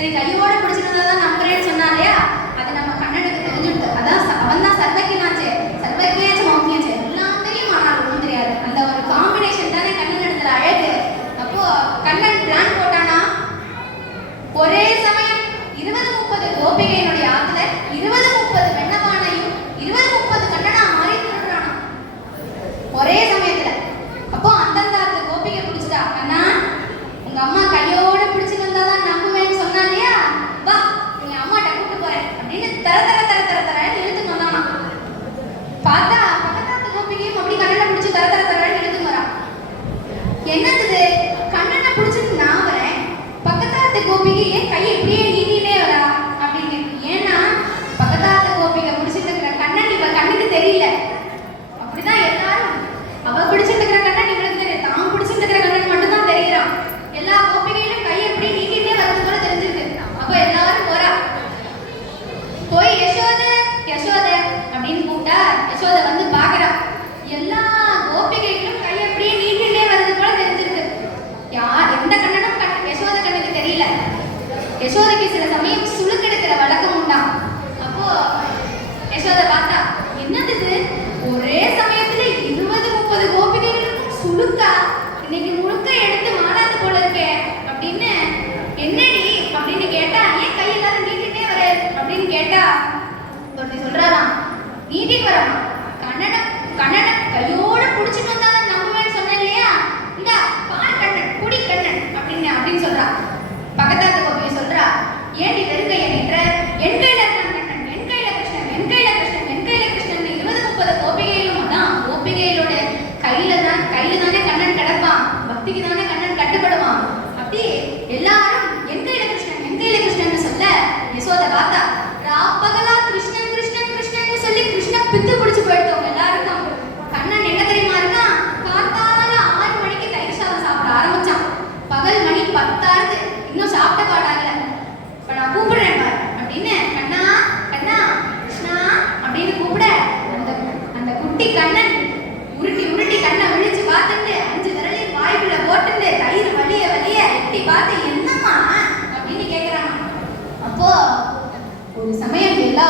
சரி கையோட பிடிச்சிருந்ததான் நம்புறேன்னு சொன்னா இல்லையா, அது நம்ம கண்ணனுக்கு தெரிஞ்சுடுது. அதான் அவன் தான் சர்வக்கியனாச்சே, சர்வக்கியாச்சு மௌக்கியாச்சே, எல்லாம் தெரியும் ஆனால் ஒன்றும் தெரியாது. அந்த ஒரு காம்பினேஷன் தானே கண்ணன் இடத்துல அழகு. அப்போ கண்ணன் பிளான் போட்டானா, ஒரே சமயம் 20-30 கோபிகையினுடைய ஆத்துல 20-30 வெண்ணபானையும் 20-30 கண்ணனா மாறி திருடுறானா ஒரே சமயத்துல. அப்போ அந்தந்த ஆத்துல கோபிகை பிடிச்சிட்டா, கண்ணா உங்க அம்மா கையோட பிடிச்சிட்டு வந்தாதான் நம்புவேன்னு சொன்னா இல்லையா, வா நீங்க அம்மாட்ட கூப்பிட்டு போறேன் அப்படின்னு தர தர தர தர தரன்னு இழுத்துட்டு வந்தானா. பார்த்தா பக்கத்தாத்து கோபிகையும் அப்படி கண்ணனை பிடிச்சி தர தர தரன்னு இழுத்துட்டு வரா. என்னது கண்ணனை பிடிச்சிட்டு நான் வரேன், பக்கத்தாத்து கோபிகை ஏன் கையை இப்படியே நீட்டினே வரா அப்படின்னு. ஏன்னா பக்கத்தாத்து கோபிகை பிடிச்சிட்டு இருக்கிற கண்ணன் இவ கண்ணுக்கு தெரியல. அப்படிதான் எல்லாரும் அவ பிடிச்சிட்டு இருக்கிற கண்ணன் இவளுக்கு தெரியும், தான் பிடிச்சிட்டு இருக்கிற கண்ணன் மட்டும் தான் தெரியுறான். எல்லா கோபிகையிலும் கையை எப்படி நீட்டினே வரது கூட தெரிஞ்சிருக்கு. அப்ப எல்லாரும் போறா, போய் யசோத யசோத அப்படின்னு கூப்பிட்டா யசோத வந்து பாக்குறா. எல்லா கோபிகைகளும் கையை அப்படியே நீட்டினே வரது கூட தெரிஞ்சிருக்கு. யார் எந்த கண்ணனும் யசோத கண்ணுக்கு தெரியல. யசோதைக்கு சில சமயம் சுளுக்கெடுக்கிற வழக்கம் உண்டா. அப்போ யசோதை பார்த்தா, என்னது இது ஒரே சமயத்துல 20-30 கோபிகைகளுக்கும் சுளுக்கா, இன்னைக்கு முழுக்க எடுத்து மாறாது போல இருக்கே அப்படின்னு. என்னடி அப்படின்னு கேட்டா, ஏன் கை எல்லாரும் நீட்டிட்டே வர அப்படின்னு கேட்டா, ஒருத்தி சொல்றாராம், நீட்டிட்டு வரமா கண்ணனை கையோட புடிச்சிட்டு வந்தாலும் நம்புவேன்னு சொன்னேன் இல்லையா, இந்த பார் கண்ணன் குடி கண்ணன் அப்படின்னு சொல்றா. பக்கத்தாத்து கோபிகை சொல்றா, ஏண்டி வெறுங்கைய நின்ற, என் கையில இருக்கான் கண்ணன், என் கையில கிருஷ்ணன், என் கையில கிருஷ்ணன், என் கையில கிருஷ்ணன். 20-30 கோபிகையிலும் அதான் கோபிகைகளோட கையில தானே கண்ணன் கிடப்பான், பக்திக்கு தானே கண்ணன் கட்டுப்படுவான். அப்படி எல்லாரும் என் கையில கிருஷ்ணன், என் கையில கிருஷ்ணன் சொல்ல யசோதை பார்த்தா, ராப்பகலா கிருஷ்ணன் கிருஷ்ணன் கிருஷ்ணன் சொல்லி கிருஷ்ணன் பித்து பிடிச்சு போயிடுத்தவங்க எல்லாருக்கும். கண்ணன் என்ன தெரியுமா இருக்கான், காத்தால 6 மணிக்கு தயிர் சாதம் சாப்பிட ஆரம்பிச்சான். பகல் மணி 10 இன்னும் சாப்பிட்ட பாடாகல. இப்ப நான் கூப்பிடுறேன் பாரு அப்படின்னு கண்ணா கண்ணா கிருஷ்ணா அப்படின்னு கூப்பிட, அந்த குட்டி கண்ணன் உருட்டி உருட்டி கண்ணை விழிச்சு பார்த்துட்டு 5 விரலையும் வாய்க்குள்ள போட்டுட்டு தயிர் வலிய எட்டி பார்த்து என்னம்மா அப்படின்னு கேட்கிறான். அப்போ ஒரு சமயம் எல்லா